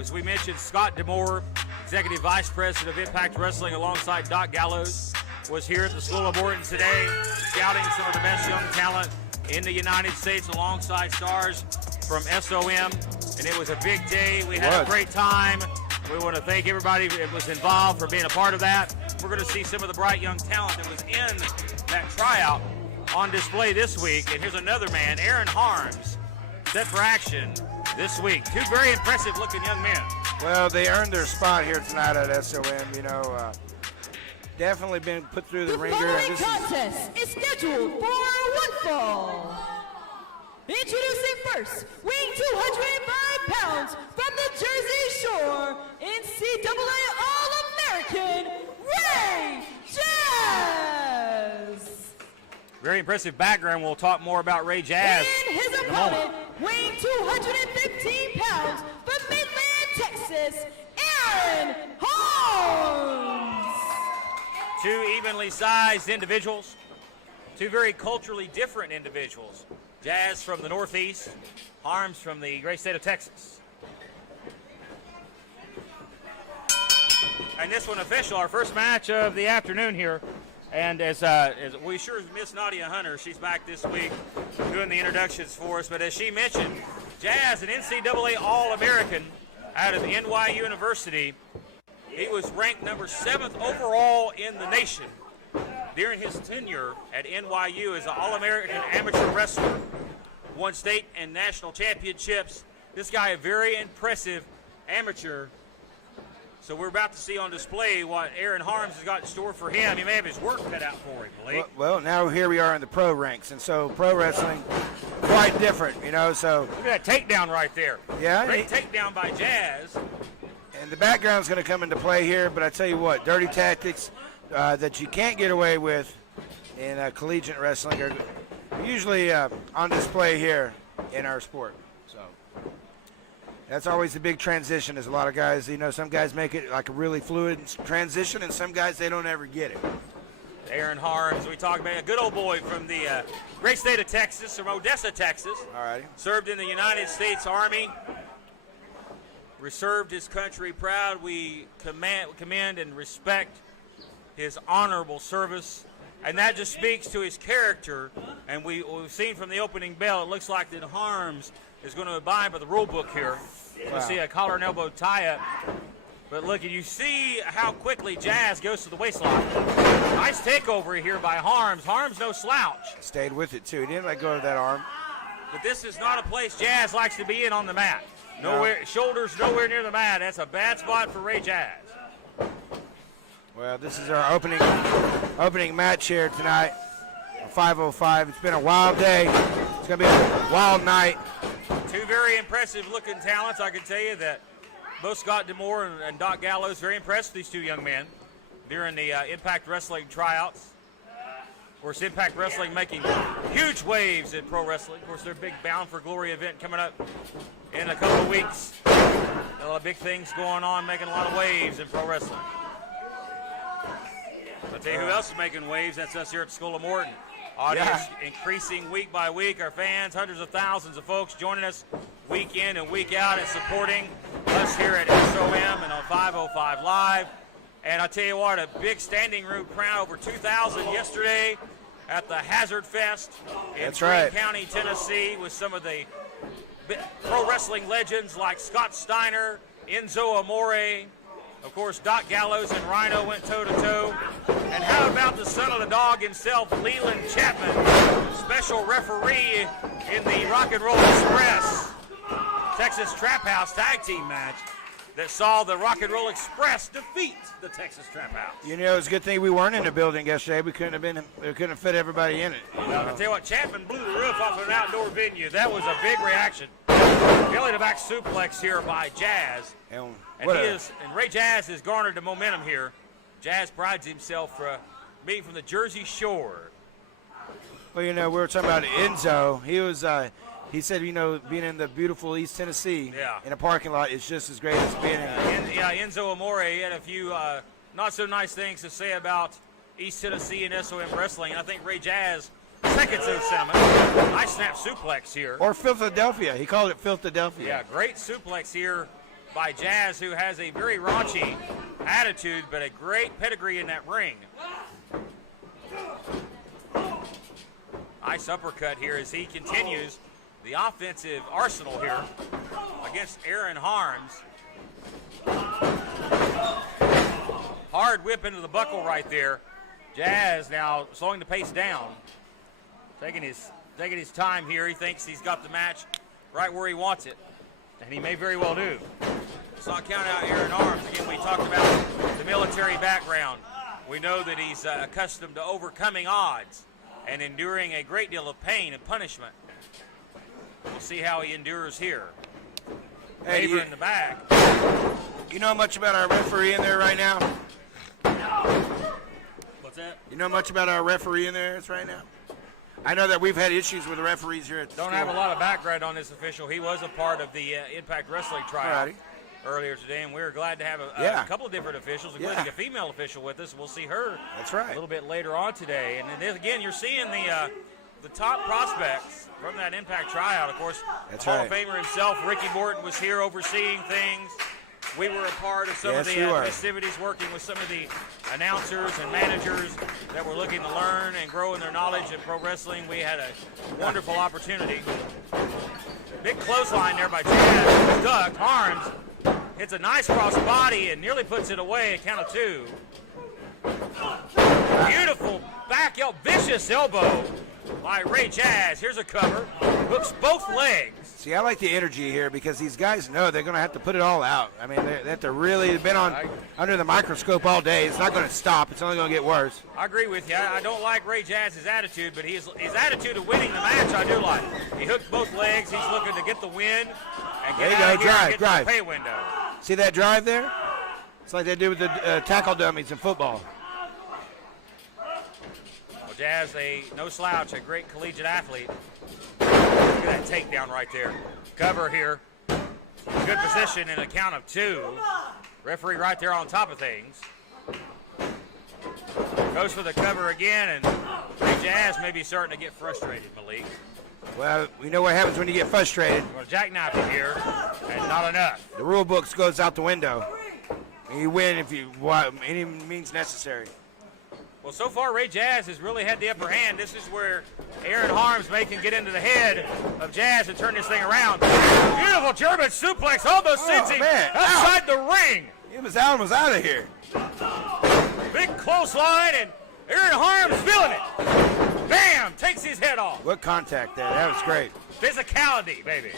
as we mentioned, Scott Demore, Executive Vice President of Impact Wrestling, alongside Doc Gallows, was here at the School of Morton today, scouting some of the best young talent in the United States alongside stars from SOM, and it was a big day. We had a great time. We want to thank everybody that was involved for being a part of that. We're going to see some of the bright young talent that was in that tryout on display this week. And here's another man, Aaron Harms, set for action this week. Two very impressive looking young men. Well, they earned their spot here tonight at SOM, you know. Definitely been put through the ringer. The following contest is scheduled for one fall. Introducing first, weighing 205 pounds from the Jersey Shore, NCAA All-American, Ray Jazz. Very impressive background. We'll talk more about Ray Jazz And his opponent, weighing 215 pounds from Midland, Texas, Aaron Holmes. Two evenly sized individuals, two very culturally different individuals. Jazz from the Northeast, Harms from the great state of Texas. And this one official, our first match of the afternoon here. And as we sure miss Nadia Hunter, she's back this week doing the introductions for us. But as she mentioned, Jazz, an NCAA All-American out of the NYU University. He was ranked number 7th overall in the nation during his tenure at NYU as an All-American amateur wrestler. Won state and national championships. This guy, a very impressive amateur. So we're about to see on display what Aaron Harms has got in store for him. He may have his work cut out for him, Blake. Well, now here we are in the pro ranks, and so pro wrestling, quite different, you know. So look at that takedown right there. Yeah. Great takedown by Jazz. And the background's going to come into play here, but I tell you what, dirty tactics that you can't get away with in collegiate wrestling are usually on display here in our sport. So that's always the big transition. Is a lot of guys, you know, some guys make it like a really fluid transition, and some guys, they don't ever get it. Aaron Harms, we talk about a good old boy from the great state of Texas, from Odessa, Texas. All righty. Served in the United States Army. Served his country proud. We commend and respect his honorable service, and that just speaks to his character. And we've seen from the opening bell, it looks like that Harms is going to abide by the rule book here. Wow. You see a collar and elbow tie-up. But look, you see how quickly Jazz goes to the waistline. Nice takeover here by Harms. Harms no slouch. Stayed with it, too. He didn't let go of that arm. But this is not a place Jazz likes to be in on the mat. Nowhere, shoulders nowhere near the mat. That's a bad spot for Ray Jazz. Well, this is our opening match here tonight, 5:05. It's been a wild day. It's going to be a wild night. Two very impressive looking talents. I can tell you that both Scott Demore and Doc Gallows very impressed these two young men during the Impact Wrestling tryouts. Of course, Impact Wrestling making huge waves in pro wrestling. Of course, their big Bound for Glory event coming up in a couple of weeks. A lot of big things going on, making a lot of waves in pro wrestling. I'll tell you who else is making waves. That's us here at the School of Morton. Audience increasing week by week. Our fans, hundreds of thousands of folks joining us week in and week out and supporting us here at SOM and on 505 Live. And I'll tell you what, a big standing room crowd, over 2,000 yesterday at the Hazard Fest in Greene County, Tennessee, with some of the pro wrestling legends like Scott Steiner, Enzo Amore. Of course, Doc Gallows and Rhino went toe-to-toe. And how about the son of the dog himself, Leland Chapman, special referee in the Rock and Roll Express Texas Trap House tag team match that saw the Rock and Roll Express defeat the Texas Trap House. You know, it's a good thing we weren't in the building yesterday. We couldn't have fit everybody in it. Well, I'll tell you what, Chapman blew the roof off of an outdoor venue. That was a big reaction. Belly to back suplex here by Jazz. And Ray Jazz has garnered the momentum here. Jazz prides himself for being from the Jersey Shore. Well, you know, we were talking about Enzo. He said, you know, being in the beautiful East Tennessee in a parking lot is just as great as being in. Enzo Amore, he had a few not so nice things to say about East Tennessee and SOM wrestling. I think Ray Jazz seconds those sentiments. Nice snap suplex here. Or Philadelphia. He called it Philadelphia. Yeah, great suplex here by Jazz, who has a very raunchy attitude, but a great pedigree in that ring. Nice uppercut here as he continues the offensive arsenal here against Aaron Harms. Hard whip into the buckle right there. Jazz now slowing the pace down, taking his time here. He thinks he's got the match right where he wants it, and he may very well do. Let's not count out Aaron Harms. Again, we talked about the military background. We know that he's accustomed to overcoming odds and enduring a great deal of pain and punishment. We'll see how he endures here. Hey, Faber in the back. You know much about our referee in there right now? What's that? You know much about our referee in there right now? I know that we've had issues with the referees here at the Don't school. have a lot of background on this official. He was a part of the Impact Wrestling tryout Alrighty. earlier today, and we're glad to have a couple of different officials, including Yeah. a female official with us. We'll see her That's right. a little bit later on today. And then again, you're seeing the top prospects from that Impact tryout. Of course, That's Hall right. of Famer himself, Ricky Morton, was here overseeing things. We were a part of some of Yes, the we were. festivities, working with some of the announcers and managers that were looking to learn and grow in their knowledge of pro wrestling. We had a wonderful opportunity. Big clothesline there by Chad. Ducked. Harms hits a nice cross body and nearly puts it away at count of 2. Beautiful back vicious elbow by Ray Jazz. Here's a cover. Hooks both legs. See, I like the energy here because these guys know they're going to have to put it all out. I mean, they have to really been under the microscope all day. It's not going to stop. It's only going to get worse. I agree with you. I don't like Ray Jazz's attitude, but his attitude of winning the match I do like. He hooked both legs. He's looking to get the win and There get you out go. of here Drive, and get drive. to the pay window. See that drive there? It's like they do with the tackle dummies in football. Well, Jazz, no slouch, a great collegiate athlete. Look at that takedown right there. Cover here. Good position in a count of 2. Referee right there on top of things. Goes for the cover again, and Ray Jazz may be starting to get frustrated, Malik. Well, we know what happens when you get frustrated. Well, jackknife it here, and not enough. The rule books goes out the window. And you win if you any means necessary. Well, so far, Ray Jazz has really had the upper hand. This is where Aaron Harms can get into the head of Jazz and turn this thing around. Beautiful German suplex, almost sends him man. outside the ring. It was out of here. Big clothesline, and Aaron Harms feeling it. Bam! Takes his head off. What contact there? That was great. Physicality, baby.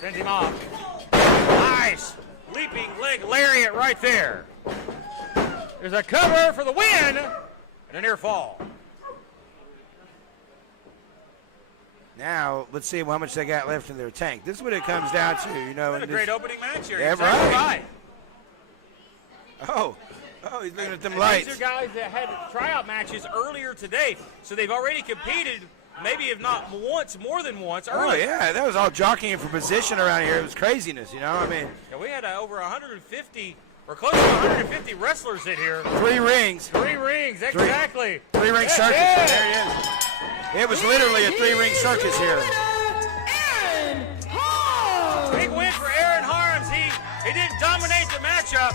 Sends him off. Nice. Leaping leg lariat right there. There's a cover for the win and a near fall. Now, let's see how much they got left in their tank. This is what it comes down to, you know. What a great opening match here. Yeah, Exactly right. Oh, he's looking at them lights. These are guys that had tryout matches earlier today, so they've already competed, maybe if not once, more than once. Oh, Earlier. yeah, that was all jockeying for position around here. It was craziness, you know. I mean, Yeah, we had over 150, or close to 150 wrestlers in here. 3 rings. 3 rings, exactly. 3 ring That's circus. it. There it is. It was literally a 3-ring circus here. Aaron Harms. Big win for Aaron Harms. He didn't dominate the matchup,